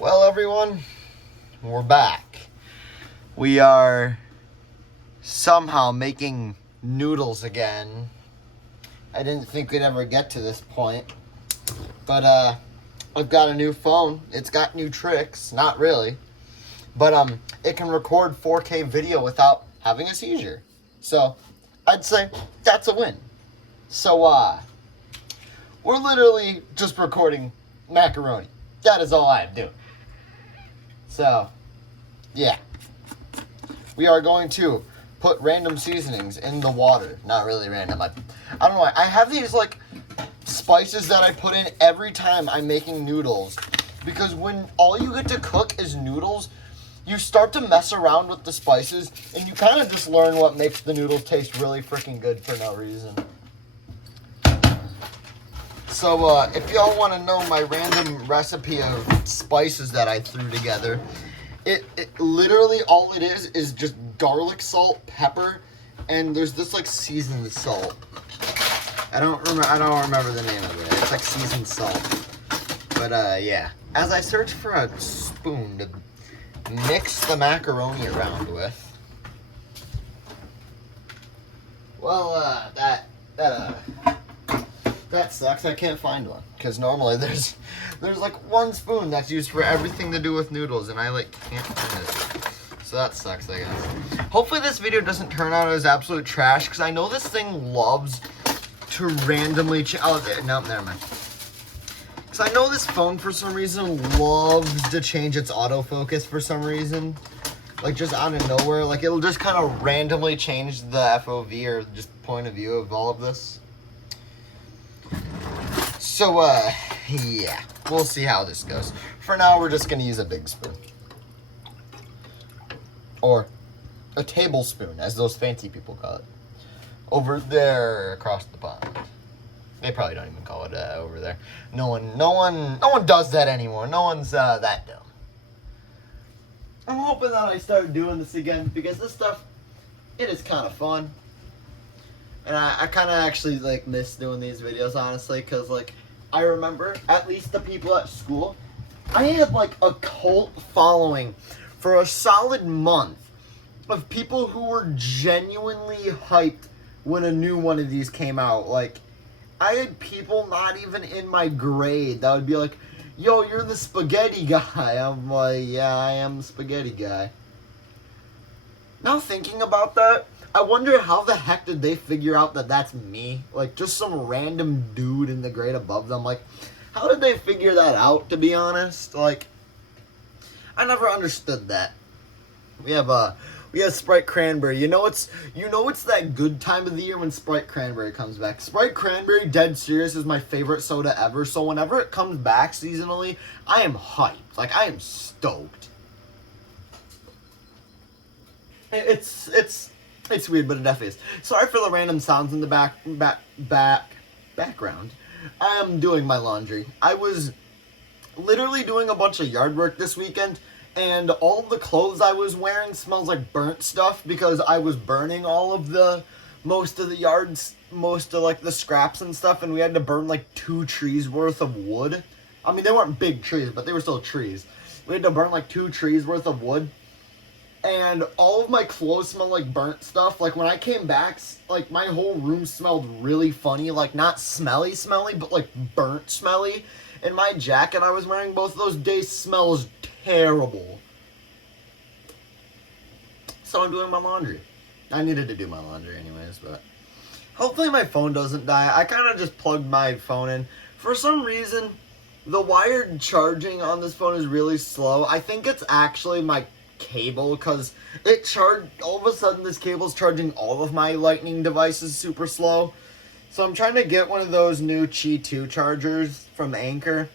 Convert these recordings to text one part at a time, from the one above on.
Well, everyone, we're back. We are somehow making noodles again. I didn't think we'd ever get to this point. But I've got a new phone. It's got new tricks. Not really. But it can record 4K video without having a seizure. So I'd say that's a win. So we're literally just recording macaroni. That is all I'm doing. So, yeah. We are going to put random seasonings in the water. Not really random. I don't know why. I have these, spices that I put in every time I'm making noodles. Because when all you get to cook is noodles, you start to mess around with the spices, and you kind of just learn what makes the noodles taste really freaking good for no reason. So, if y'all want to know my random recipe of spices that I threw together, it literally all it is just garlic, salt, pepper, and there's this seasoned salt. I don't remember the name of it. It's seasoned salt. But yeah. As I search for a spoon to mix the macaroni around with, well, that sucks. I can't find one. Because normally there's one spoon that's used for everything to do with noodles, and I can't find it. So that sucks, I guess. Hopefully this video doesn't turn out as absolute trash, because I know this thing loves to randomly no, never mind. Because I know this phone for some reason loves to change its autofocus for some reason. Just out of nowhere. It'll just kind of randomly change the FOV or just point of view of all of this. So, yeah, we'll see how this goes. For now, we're just going to use a big spoon. Or a tablespoon, as those fancy people call it. Over there, across the pond. They probably don't even call it over there. No one does that anymore. No one's that dumb. I'm hoping that I start doing this again, because this stuff, it is kind of fun. And I kind of actually, miss doing these videos, honestly, because, I remember, at least the people at school, I had, a cult following for a solid month of people who were genuinely hyped when a new one of these came out. I had people not even in my grade that would be like, yo, you're the spaghetti guy. I'm like, yeah, I am the spaghetti guy. Now thinking about that, I wonder how the heck did they figure out that that's me? Just some random dude in the grade above them. How did they figure that out, to be honest? I never understood that. We have Sprite Cranberry. You know it's that good time of the year when Sprite Cranberry comes back. Sprite Cranberry, dead serious, is my favorite soda ever. So whenever it comes back seasonally, I am hyped. I am stoked. It's weird, but it definitely is. Sorry for the random sounds in the background. I am doing my laundry. I was literally doing a bunch of yard work this weekend, and all of the clothes I was wearing smells like burnt stuff because I was burning most of the yards, most of the scraps and stuff, and we had to burn 2 trees worth of wood. I mean, they weren't big trees, but they were still trees. We had to burn 2 trees worth of wood. And all of my clothes smelled like burnt stuff. When I came back, my whole room smelled really funny. Not smelly, but burnt smelly. And my jacket I was wearing both of those days smells terrible. So I'm doing my laundry. I needed to do my laundry anyways, but hopefully my phone doesn't die. I kind of just plugged my phone in. For some reason, the wired charging on this phone is really slow. I think it's actually my cable, because all of a sudden this cable's charging all of my lightning devices super slow. So I'm trying to get one of those new Qi 2 chargers from Anker,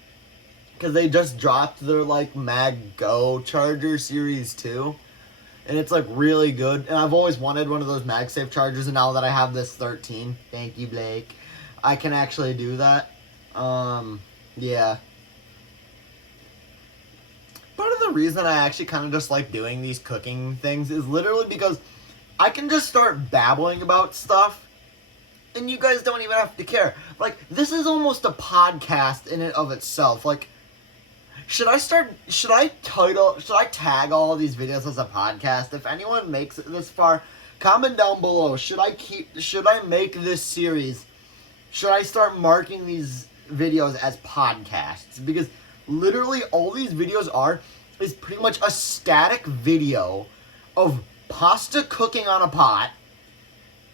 because they just dropped their Mag Go charger series 2, and it's really good. And I've always wanted one of those MagSafe chargers, and now that I have this 13, thank you Blake, I can actually do that. Yeah. Part of the reason I actually kind of just like doing these cooking things is literally because I can just start babbling about stuff and you guys don't even have to care. This is almost a podcast in and of itself. Should I tag all these videos as a podcast? If anyone makes it this far, comment down below. Should I make this series? Should I start marking these videos as podcasts? Because literally all these videos is pretty much a static video of pasta cooking on a pot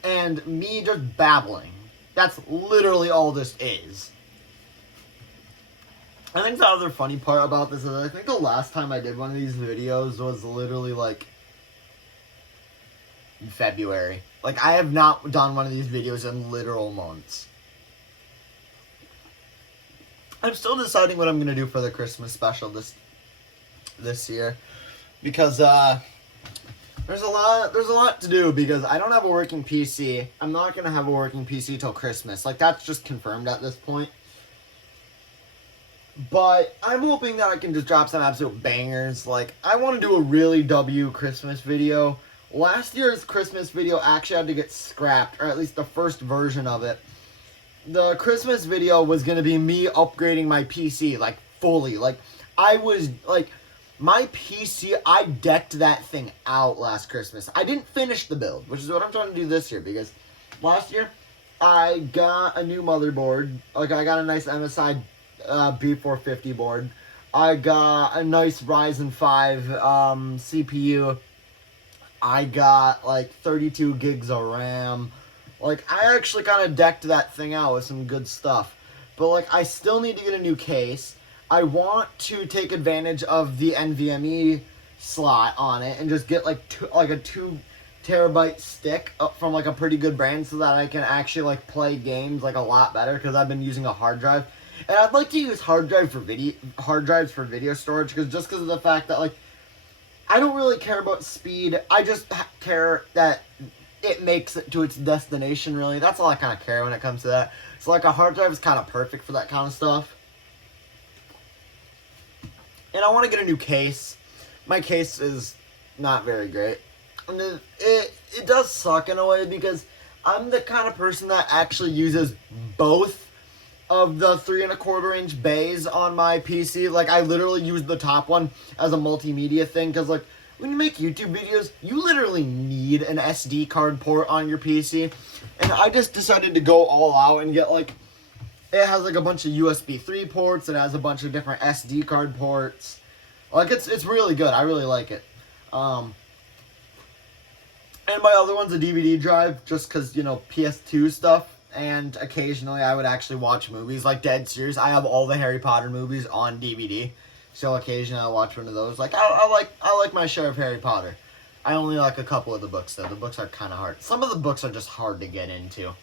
and me just babbling. That's literally all this is. I think the other funny part about this is I think the last time I did one of these videos was literally like in February. Like, I have not done one of these videos in literal months. I'm still deciding what I'm going to do for the Christmas special this year. Because there's a lot to do because I don't have a working PC. I'm not going to have a working PC till Christmas. Like, that's just confirmed at this point. But I'm hoping that I can just drop some absolute bangers. Like, I want to do a really Christmas video. Last year's Christmas video actually had to get scrapped, or at least the first version of it. The Christmas video was going to be me upgrading my PC, like, fully. Like, my PC, I decked that thing out last Christmas. I didn't finish the build, which is what I'm trying to do this year, because last year, I got a new motherboard. Like, I got a nice MSI B450 board. I got a nice Ryzen 5 CPU. I got like 32 gigs of RAM. Like, I actually kind of decked that thing out with some good stuff. But like, I still need to get a new case. I want to take advantage of the NVMe slot on it and just get like a 2 terabyte stick from like a pretty good brand so that I can actually like play games like a lot better, because I've been using a hard drive. And I'd like to use hard drives for video storage, because of the fact that, like, I don't really care about speed. I just care that it makes it to its destination, really. That's all I kind of care when it comes to that. So, like, a hard drive is kind of perfect for that kind of stuff. And I want to get a new case. My case is not very great. And it does suck in a way, because I'm the kind of person that actually uses both of the 3 1/4 inch bays on my PC. Like, I literally use the top one as a multimedia thing, because like, when you make YouTube videos, you literally need an SD card port on your PC. And I just decided to go all out and get like, it has like a bunch of USB 3 ports, it has a bunch of different SD card ports. Like, it's really good. I really like it. And my other one's a DVD drive, just because, you know, PS2 stuff. And occasionally I would actually watch movies, like dead serious. I have all the Harry Potter movies on DVD, so occasionally I'll watch one of those. Like, I like my share of Harry Potter. I only like a couple of the books, though. The books are kind of hard. Some of the books are just hard to get into.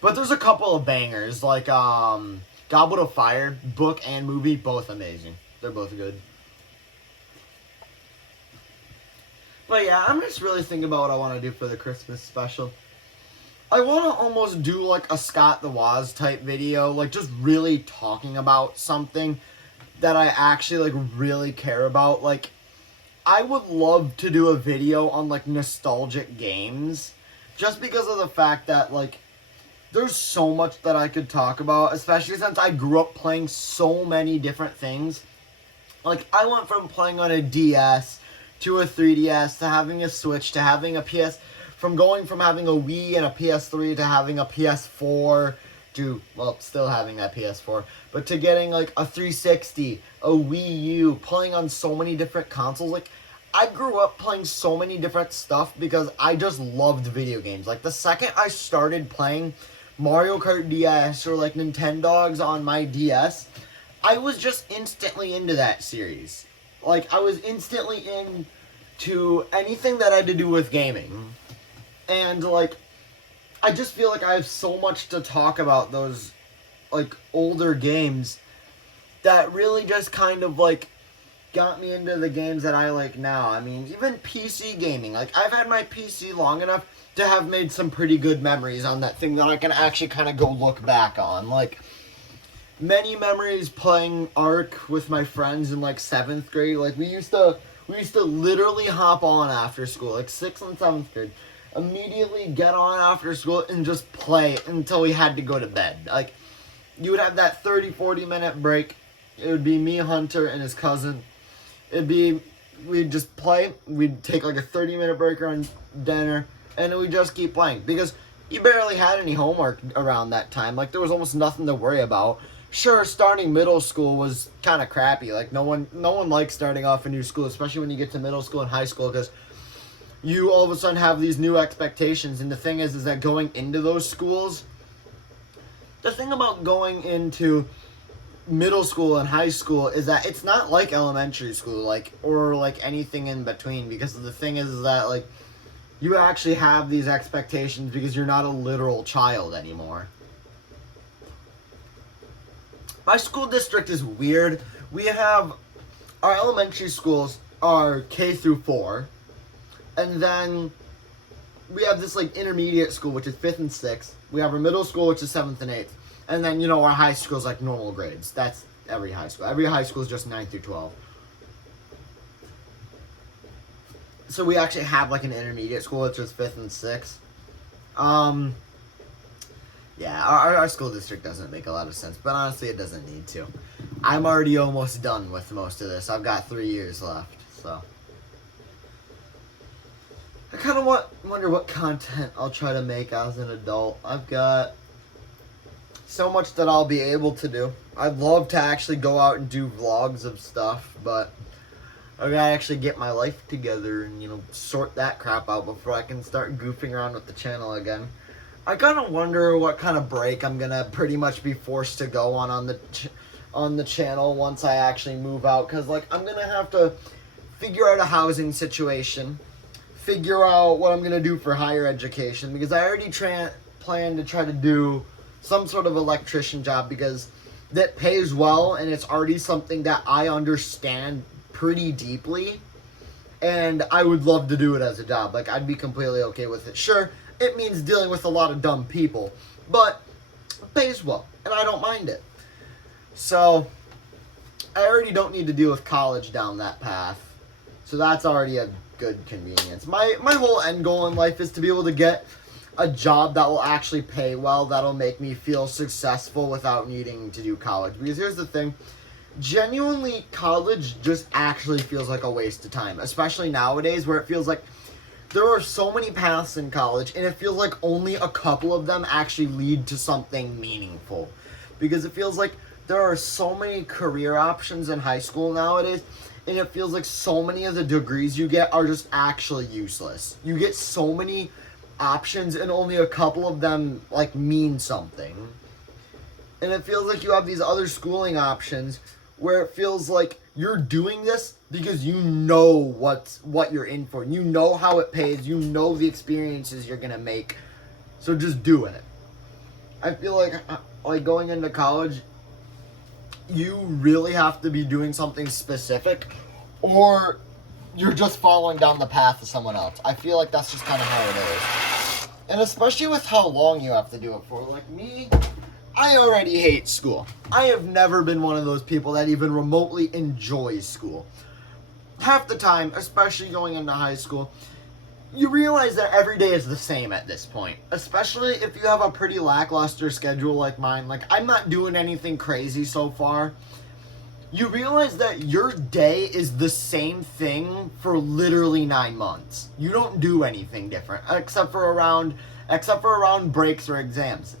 But there's a couple of bangers, like Goblet of Fire, book and movie, both amazing. They're both good. But yeah, I'm just really thinking about what I want to do for the Christmas special. I want to almost do like a Scott the Woz type video, like just really talking about something that I actually like really care about. Like, I would love to do a video on like nostalgic games, just because of the fact that like there's so much that I could talk about, especially since I grew up playing so many different things. Like, I went from playing on a DS to a 3DS to having a Switch to having a from going from having a Wii and a PS3 to having a PS4 to, well, still having that PS4, but to getting like a 360, a Wii U, playing on so many different consoles. Like, I grew up playing so many different stuff because I just loved video games. Like, the second I started playing Mario Kart DS or like Nintendogs on my DS, I was just instantly into that series. Like, I was instantly into anything that had to do with gaming. And, like, I just feel like I have so much to talk about those, like, older games that really just kind of, like, got me into the games that I like now. I mean, even PC gaming. Like, I've had my PC long enough to have made some pretty good memories on that thing that I can actually kind of go look back on. Like, many memories playing Ark with my friends in, like, 7th grade. Like, we used to literally hop on after school, like, 6th and 7th grade. Immediately get on after school and just play until we had to go to bed. Like, you would have that 30-40 minute break, It would be me, Hunter, and his cousin. We'd just play. We'd take like a 30-minute break around dinner, and then we'd just keep playing. Because you barely had any homework around that time. Like, there was almost nothing to worry about. Sure, starting middle school was kind of crappy. Like, no one likes starting off a new school, especially when you get to middle school and high school, because you all of a sudden have these new expectations. And the thing is that going into those schools, the thing about going into middle school and high school is that it's not like elementary school, or anything in between, because the thing is that, like, you actually have these expectations because you're not a literal child anymore. My school district is weird. We have, our elementary schools are K through 4, and then we have this, like, intermediate school, which is 5th and 6th. We have our middle school, which is 7th and 8th. And then, you know, our high school is like normal grades. That's every high school. Every high school is just 9 through 12. So we actually have like an intermediate school, which is 5th and 6th. Yeah, our school district doesn't make a lot of sense, but honestly, it doesn't need to. I'm already almost done with most of this. I've got 3 years left, so. I kind of wonder what content I'll try to make as an adult. I've got so much that I'll be able to do. I'd love to actually go out and do vlogs of stuff, but I gotta actually get my life together and, you know, sort that crap out before I can start goofing around with the channel again. I kind of wonder what kind of break I'm gonna pretty much be forced to go on the channel once I actually move out, because, like, I'm gonna have to figure out a housing situation, figure out what I'm gonna do for higher education, because I already plan to try to do some sort of electrician job, because that pays well and it's already something that I understand pretty deeply, and I would love to do it as a job. Like, I'd be completely okay with it. Sure, it means dealing with a lot of dumb people, but it pays well and I don't mind it. So I already don't need to deal with college down that path, so that's already a good convenience. My whole end goal in life is to be able to get a job that will actually pay well, that'll make me feel successful without needing to do college. Because here's the thing, genuinely, college just actually feels like a waste of time, especially nowadays, where it feels like there are so many paths in college, and it feels like only a couple of them actually lead to something meaningful. Because it feels like there are so many career options in high school nowadays, and it feels like so many of the degrees you get are just actually useless. You get so many options and only a couple of them, like, mean something. And it feels like you have these other schooling options where it feels like you're doing this because you know what you're in for. You know how it pays. You know the experiences you're gonna make. So just do it. I feel like going into college, you really have to be doing something specific, or you're just following down the path of someone else. I feel like that's just kind of how it is. And especially with how long you have to do it for. Like me, I already hate school. I have never been one of those people that even remotely enjoys school. Half the time, especially going into high school, you realize that every day is the same at this point. Especially if you have a pretty lackluster schedule like mine. Like, I'm not doing anything crazy so far. You realize that your day is the same thing for literally 9 months. You don't do anything different except for around breaks or exams.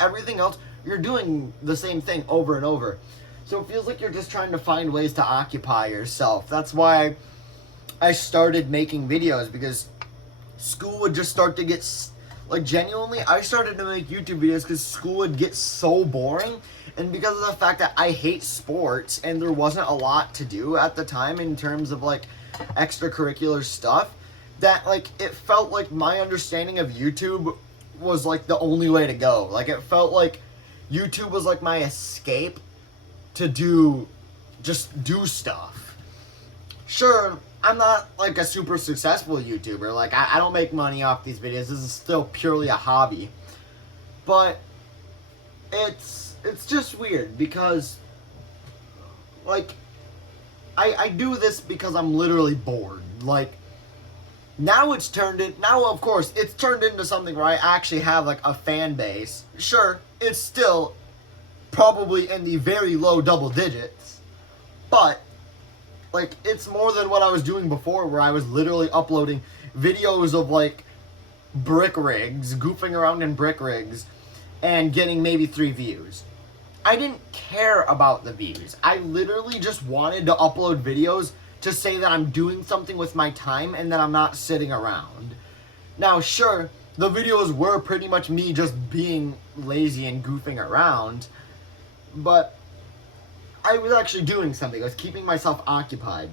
Everything else, you're doing the same thing over and over. So it feels like you're just trying to find ways to occupy yourself. That's why I started making videos, because school would just start to get, like, genuinely, I started to make YouTube videos because school would get so boring. And because of the fact that I hate sports and there wasn't a lot to do at the time in terms of, like, extracurricular stuff, that, like, it felt like my understanding of YouTube was, like, the only way to go. Like, it felt like YouTube was, like, my escape to do stuff. Sure, I'm not, like, a super successful YouTuber. Like, I don't make money off these videos. This is still purely a hobby. But it's just weird because, like, I do this because I'm literally bored. Like, now of course, it's turned into something where I actually have, like, a fan base. Sure, it's still probably in the very low double digits, but like it's more than what I was doing before, where I was literally uploading videos of like brick rigs, goofing around in brick rigs, and getting maybe 3 views. I didn't care about the views. I literally just wanted to upload videos to say that I'm doing something with my time and that I'm not sitting around. Now, sure, the videos were pretty much me just being lazy and goofing around, but I was actually doing something. I was keeping myself occupied.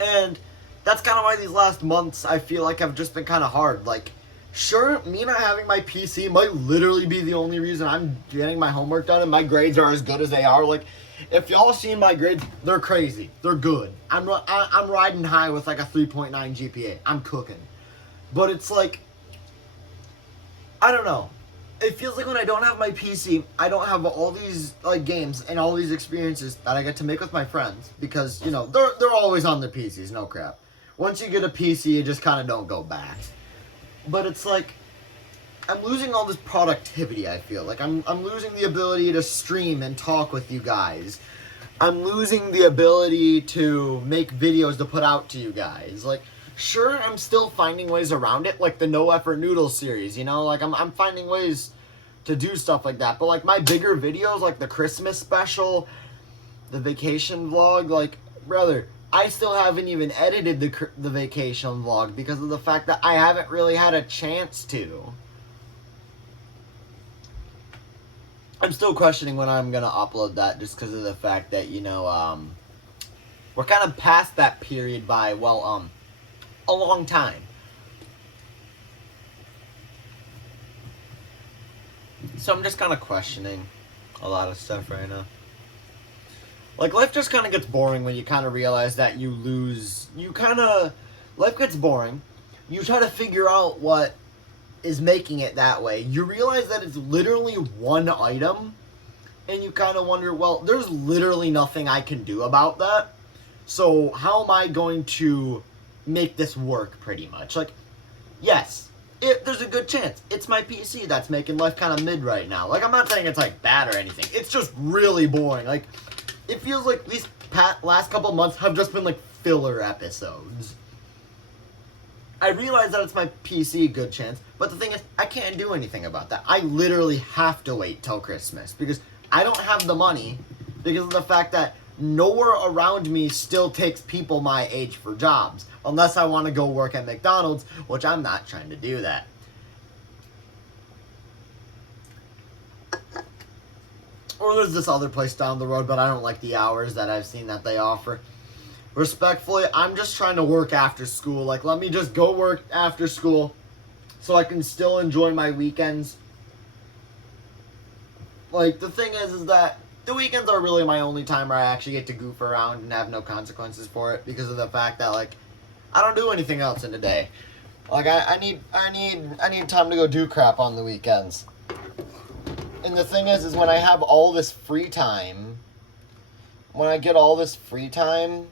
And that's kind of why these last months I feel like have just been kind of hard. Like, sure, me not having my PC might literally be the only reason I'm getting my homework done and my grades are as good as they are. Like, if y'all seen my grades, they're crazy. They're good. I'm riding high with like a 3.9 GPA. I'm cooking. But it's like, I don't know. It feels like when I don't have my PC, I don't have all these like games and all these experiences that I get to make with my friends, because you know they're always on their PCs, no crap. Once you get a PC, you just kind of don't go back. But it's like I'm losing all this productivity. I feel like I'm losing the ability to stream and talk with you guys. I'm losing the ability to make videos to put out to you guys. Like, sure, I'm still finding ways around it, like the No Effort Noodles series, you know? Like, I'm finding ways to do stuff like that. But, like, my bigger videos, like the Christmas special, the vacation vlog, like, brother, I still haven't even edited the vacation vlog because of the fact that I haven't really had a chance to. I'm still questioning when I'm going to upload that just because of the fact that, you know, we're kind of past that period by, well, a long time. So I'm just kind of questioning a lot of stuff right now. Like, life just kind of gets boring when you kind of realize that life gets boring. You try to figure out what is making it that way. You realize that it's literally one item, and you kind of wonder, well, there's literally nothing I can do about that. So how am I going to make this work, pretty much? Like, yes, there's a good chance it's my PC that's making life kind of mid right now. Like, I'm not saying it's like bad or anything. It's just really boring. Like, it feels like these last couple months have just been like filler episodes. I realize that it's my PC, good chance, but the thing is, I can't do anything about that. I literally have to wait till Christmas because I don't have the money because of the fact that nowhere around me still takes people my age for jobs, unless I want to go work at McDonald's, which I'm not trying to do that. Or there's this other place down the road, but I don't like the hours that I've seen that they offer. Respectfully, I'm just trying to work after school. Like, let me just go work after school so I can still enjoy my weekends. Like, the thing is that the weekends are really my only time where I actually get to goof around and have no consequences for it because of the fact that, like, I don't do anything else in the day. Like, I need time to go do crap on the weekends. And the thing is when I have all this free time, when I get all this free time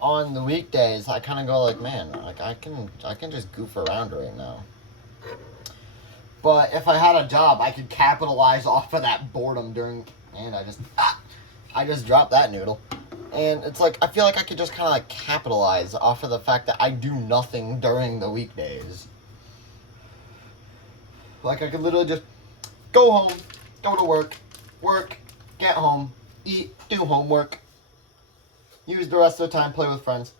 on the weekdays, I kind of go like, man, like I can just goof around right now. But if I had a job, I could capitalize off of that boredom during, and I just dropped that noodle. And it's like, I feel like I could just kind of like capitalize off of the fact that I do nothing during the weekdays. Like, I could literally just go home, go to work, get home, eat, do homework, use the rest of the time, play with friends,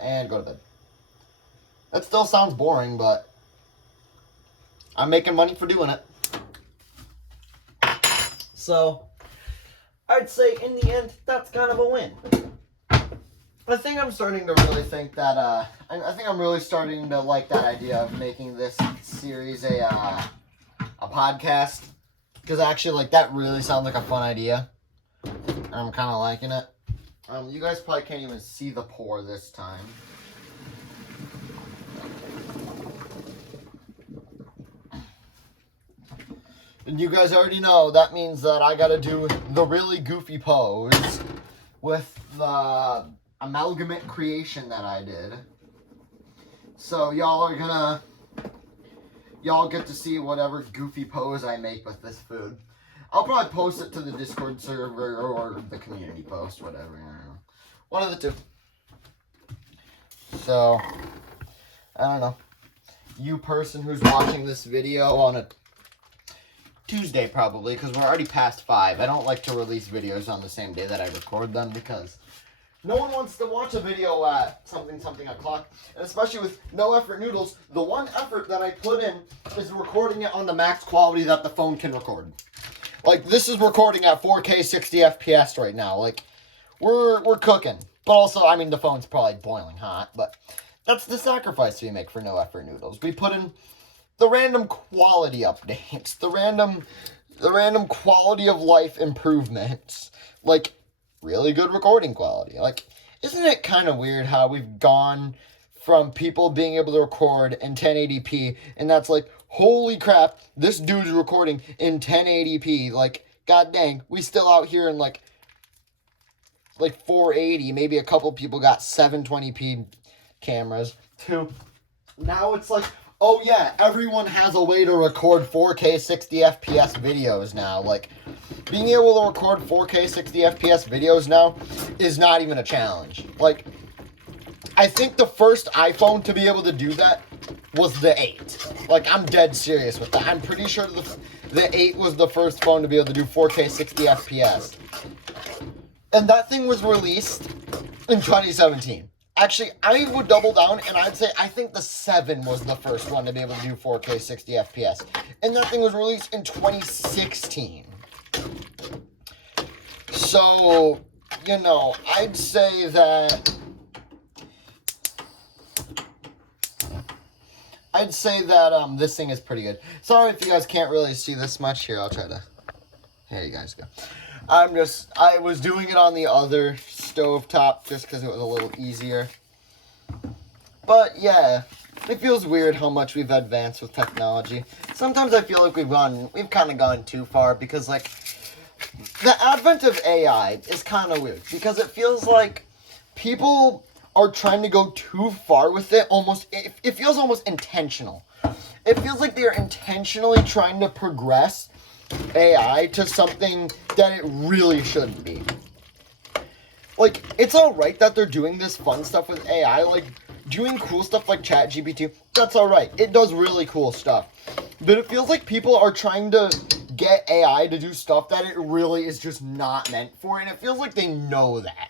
and go to bed. That still sounds boring, but I'm making money for doing it. So, I'd say in the end, that's kind of a win. I think I'm starting to really think that, I think I'm really starting to like that idea of making this series a podcast. Because actually, like, that really sounds like a fun idea. I'm kind of liking it. You guys probably can't even see the pour this time. And you guys already know that means that I gotta do the really goofy pose with the amalgamate creation that I did. So y'all are gonna y'all get to see whatever goofy pose I make with this food. I'll probably post it to the Discord server or the community post, whatever. I don't know. One of the two. So, I don't know. You person who's watching this video on a Tuesday probably, because we're already past 5. I don't like to release videos on the same day that I record them because no one wants to watch a video at something o'clock. And especially with no effort noodles, the one effort that I put in is recording it on the max quality that the phone can record. Like, this is recording at 4K 60 FPS right now. Like, we're cooking. But also, I mean, the phone's probably boiling hot, but that's the sacrifice we make for no effort noodles. We put in the random quality updates, the random quality of life improvements, like really good recording quality. Like, isn't it kind of weird how we've gone from people being able to record in 1080p, and that's like, holy crap, this dude's recording in 1080p. Like, god dang, we still out here in like 480. Maybe a couple people got 720p cameras too. Now it's like, oh yeah, everyone has a way to record 4K 60 FPS videos now. Like, being able to record 4K 60 FPS videos now is not even a challenge. Like, I think the first iPhone to be able to do that was the 8. Like, I'm dead serious with that. I'm pretty sure the 8 was the first phone to be able to do 4K 60 FPS. And that thing was released in 2017. Actually, I would double down and I'd say I think the 7 was the first one to be able to do 4K 60 FPS. And that thing was released in 2016. So, you know, I'd say that this thing is pretty good. Sorry if you guys can't really see this much. Here, I'll try to... Here you guys go. I was doing it on the other stovetop just because it was a little easier. But yeah, it feels weird how much we've advanced with technology. Sometimes I feel like we've kind of gone too far because, like, the advent of AI is kind of weird because it feels like people are trying to go too far with it. It feels almost intentional. It feels like they're intentionally trying to progress AI to something that it really shouldn't be. Like, it's alright that they're doing this fun stuff with AI, like doing cool stuff like ChatGPT. That's alright. It does really cool stuff. But it feels like people are trying to get AI to do stuff that it really is just not meant for, and it feels like they know that.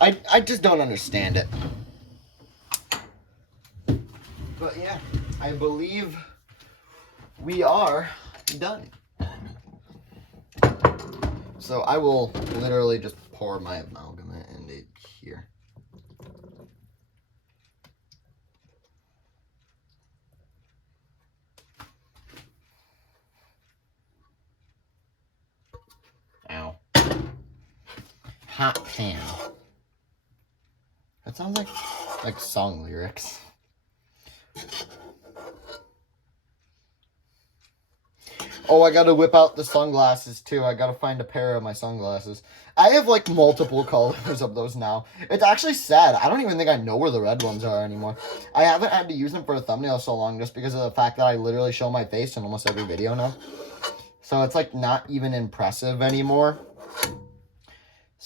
I just don't understand it. But yeah, I believe we are done. So I will literally just pour my amalgamate into here. Ow. Hot pan. That sounds like song lyrics. Oh, I gotta whip out the sunglasses too. I gotta find a pair of my sunglasses. I have like multiple colors of those now. It's actually sad. I don't even think I know where the red ones are anymore. I haven't had to use them for a thumbnail so long just because of the fact that I literally show my face in almost every video now. So it's like not even impressive anymore.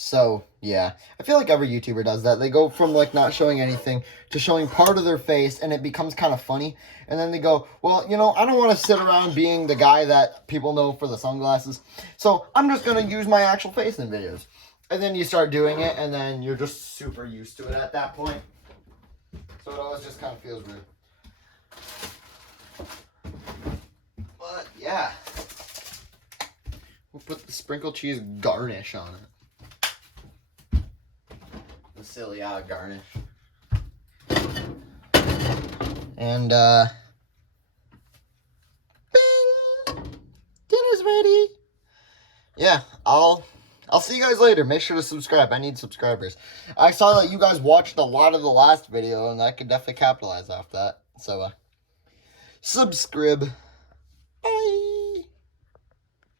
So, yeah. I feel like every YouTuber does that. They go from, like, not showing anything to showing part of their face, and it becomes kind of funny. And then they go, well, you know, I don't want to sit around being the guy that people know for the sunglasses. So, I'm just going to use my actual face in videos. And then you start doing it, and then you're just super used to it at that point. So, it always just kind of feels weird. But, yeah. We'll put the sprinkled cheese garnish on it. The silly garnish. And bing! Dinner's ready. Yeah, I'll see you guys later. Make sure to subscribe. I need subscribers. I saw that you guys watched a lot of the last video, and I could definitely capitalize off that. So subscribe. Bye.